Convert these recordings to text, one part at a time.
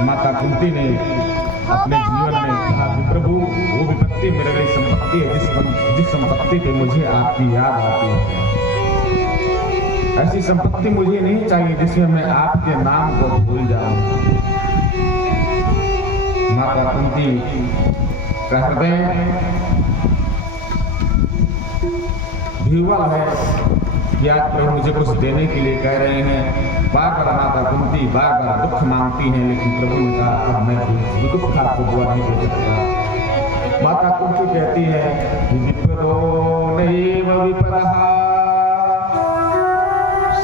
माता कुंती ने अपने जीवन में कहा कि प्रभु वो विपत्ति मेरे लिए संपत्ति है जिस संपत्ति पे मुझे आपकी याद आती है। ऐसी संपत्ति मुझे नहीं चाहिए जिसमें मैं आपके नाम को भूल जाऊं। माता कुंती का हृदय विह्वल है कि आज प्रभु मुझे कुछ देने के लिए कह रहे हैं। बार बार माता कुंती बार बार दुख मांगती हैं, लेकिन प्रभु ने कहा अब मैं दुख आपको बुआ नहीं दे सकता। माता कुंती कहती है विपदो नैव विपदः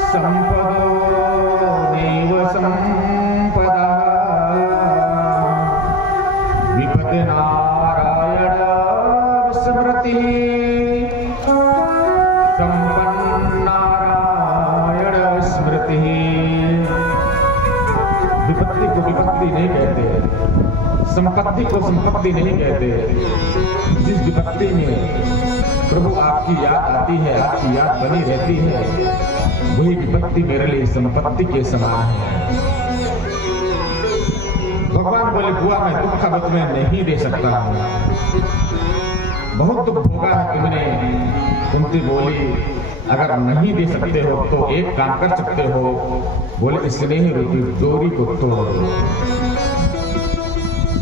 संपदो नैव संपदः विपदि नारायण स्मृतिः विपत्ति को विपत्ति नहीं कहते, संपत्ति को संपत्ति नहीं कहते। जिस विपत्ति में प्रभु आपकी याद आती है, आपकी याद बनी रहती है, वही विपत्ति मेरे लिए संपत्ति के समान है। भगवान बोले बुआ मैं दुख का बत में नहीं दे सकता हूँ, बहुत दुख भोगा है तुमने। कुंती बोली अगर नहीं दे सकते हो तो एक काम कर सकते हो, बोले स्नेह रूपी डोरी को तोड़ दो।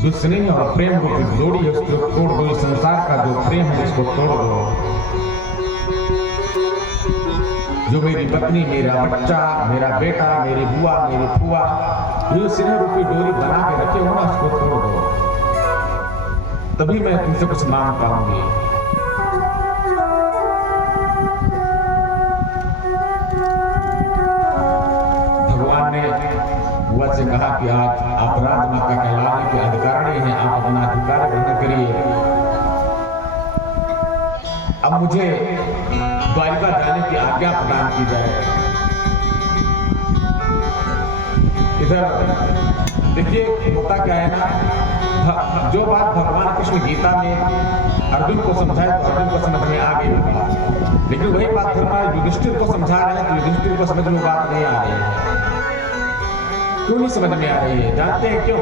जो स्नेह और प्रेम रूपी डोरी है उसको तोड़ दो। इस संसार का जो प्रेम है उसको तोड़ दो। जो मेरी पत्नी, मेरा बच्चा, मेरा बेटा, मेरी बुआ, मेरी फुआ, जो स्नेह रूपी डोरी बना के रखे हो ना उसको तोड़ दो, तभी मैं तुमसे कुछ मांग पाऊंगी। बुआ से कहा कि आज आप राजमाता कहलाने के अधिकारी हैं, आप अपना अधिकार ग्रहण करिए। अब मुझे द्वारिका जाने की आज्ञा प्रदान की जाए। इधर देखिए होता क्या है ना, जो बात भगवान कृष्ण गीता में अर्जुन को समझाए तो अर्जुन को समझ में आ गई होगा, लेकिन वही बात धर्मराज युधिष्ठिर को समझा रहे हैं तो युधिष्ठिर को समझ में बात नहीं आ रही है। क्यों नहीं समझ में आ रही है? जानते हैं क्यों?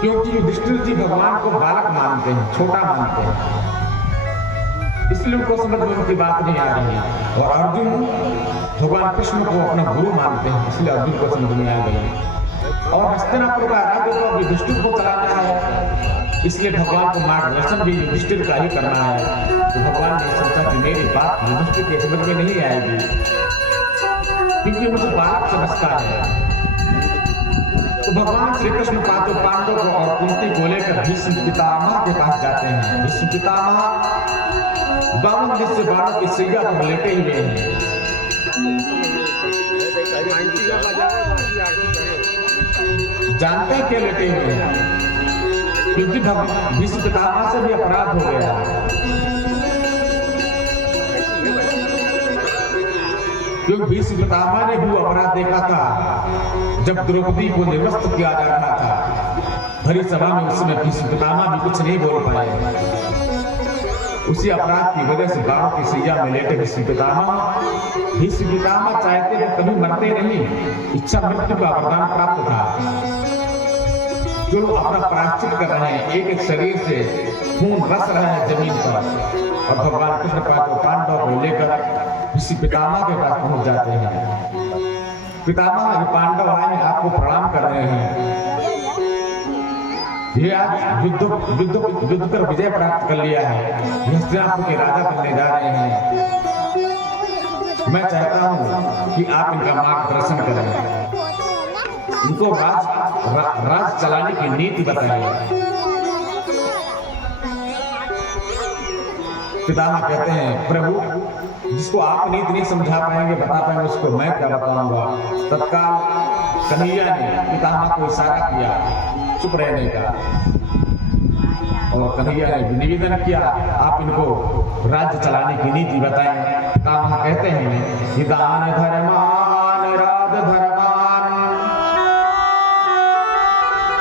क्योंकि युधिष्ठिर जी भगवान को बालक मानते हैं, छोटा मानते हैं, इसलिए उनको समझ में उनकी बात नहीं आ रही है। और अर्जुन भगवान कृष्ण को अपना गुरु मानते हैं, इसलिए अर्जुन को समझ में आ गई। और हस्तिनापुर का राज्य तो युधिष्ठिर को चलाना है, इसलिए भगवान को मार्गदर्शन भी युधिष्ठिर का ही करना है। तो भगवान ने सोचा कि मेरी बात युधिष्ठिर के समझ में नहीं आएगी, क्योंकि मुझे बालक समझता है। तो भगवान श्री कृष्ण पांडव को और कुंती को लेकर भीष्म पितामह के पास जाते हैं। भीष्म पितामह 52 दिन से बाणों की सैया पर लेटे हुए हैं। जानते हैं क्या लेटे हुए हैं? क्योंकि भीष्म पितामह से भी अपराध हो गया है। क्योंकि भीष्म पितामह ने भी अपराध देखा था जब द्रौपदी को निर्वस्त्र किया जा रहा था। भरी सभा में उस समय भीष्म पितामह भी कुछ नहीं बोल पाए। उसी अपराध की वजह से बाणों की सैया में लेटे भीष्म पितामह चाहते थे कभी मरते नहीं, इच्छा मृत्यु का वरदान प्राप्त था। जो लोग अपना प्रायश्चित कर रहे हैं, एक एक शरीर से खून रस रहे हैं जमीन पर, और भगवान कृष्ण पांडव को लेकर भीष्म पितामह के पास पहुंच जाते हैं। पितामह पांडव आए आपको प्रणाम कर रहे हैं। ये आज युद्ध कर विजय प्राप्त कर लिया है, हस्तिनापुर के राजा बनने जा रहे हैं। मैं चाहता हूं कि आप इनका मार्गदर्शन करें, इनको राज चलाने की नीति बताइए। पितामह कहते हैं प्रभु जिसको आप नीति नहीं समझा पाएंगे, बता पाएंगे, उसको मैं क्या बताऊंगा। तत्काल कन्हैया ने पितामह को इशारा किया चुप रहने का, और कन्हैया ने निवेदन किया आप इनको राज्य चलाने की नीति बताएं। पितामह कहते हैं दान धर्मान राज धर्मान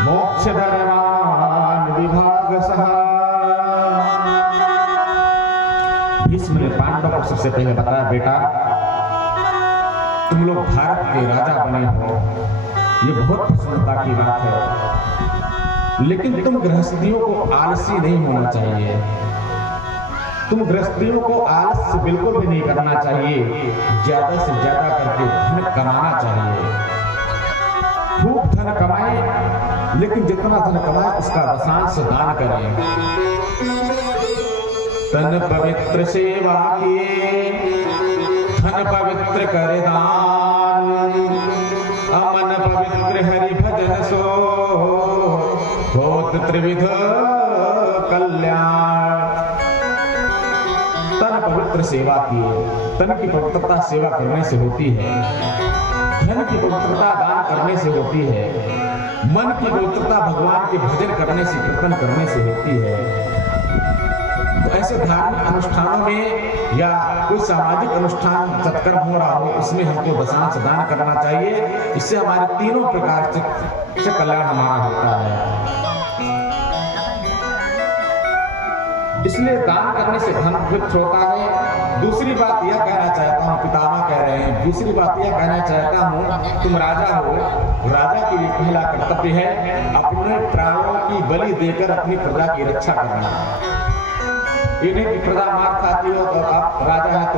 मोक्ष धर्मान विभाग सबसे पहले बताया, बेटा तुम लोग भारत के राजा बने हो, ये बहुत प्रसन्नता की बात है, लेकिन तुम गृहस्थियों को आलसी नहीं होना चाहिए। तुम गृहस्थियों को आलस्य बिल्कुल भी नहीं करना चाहिए। ज्यादा से ज्यादा करके धन कमाना चाहिए। खूब धन कमाए, लेकिन जितना धन कमाए उसका दशांश दान करें। तन पवित्र सेवा किए, धन पवित्र करे दान, अमन पवित्र हरि भजन सो, होत त्रिविध कल्याण। तन पवित्र सेवा किए, तन की पवित्रता सेवा करने से होती है, धन की पवित्रता दान करने से होती है, मन की पवित्रता भगवान के भजन करने से, कीर्तन करने से होती है। तो ऐसे धार्मिक अनुष्ठानों में या कोई सामाजिक अनुष्ठान सत्कर्म हो रहा हो, उसमें हमको दशांश दान करना चाहिए। इससे हमारे तीनों प्रकार से कल्याण हमारा होता है। इसलिए दान करने से धन वृद्धि होता है। दूसरी बात यह कहना चाहता हूँ, पितामह कह रहे हैं, दूसरी बात यह कहना चाहता हूँ, तुम राजा हो, राजा के लिए पहला कर्तव्य है अपने प्राणों की बलि देकर अपनी प्रजा की रक्षा करना। ये नहीं कि प्रजा मार खाती हो तो आप राजा है